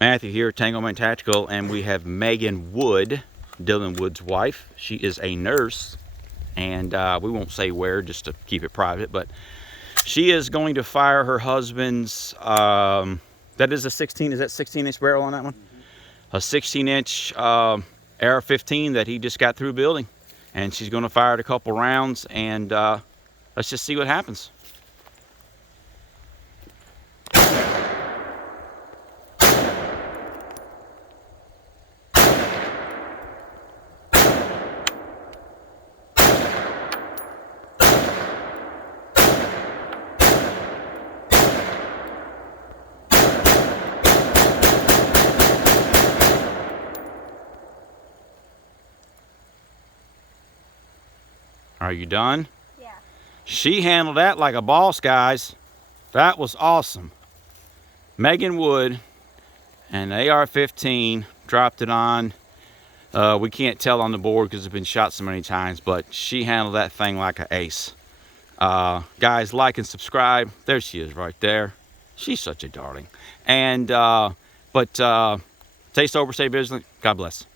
Matthew here, Tangleman Tactical, and we have Meghan Wood, Dylan Wood's wife. She is a nurse, and we won't say where just to keep it private, but she is going to fire her husband's, that is a 16, is that 16-inch barrel on that one? Mm-hmm. A 16-inch AR-15 that he just got through building. And she's going to fire it a couple rounds, and let's just see what happens. Are you done? Yeah. She handled that like a boss, guys. That was awesome. Meghan Wood and AR-15 dropped it on. We can't tell on the board because it's been shot so many times, but she handled that thing like an ace. Guys, like and subscribe. There she is right there. She's such a darling. And, stay sober, stay vigilant. God bless.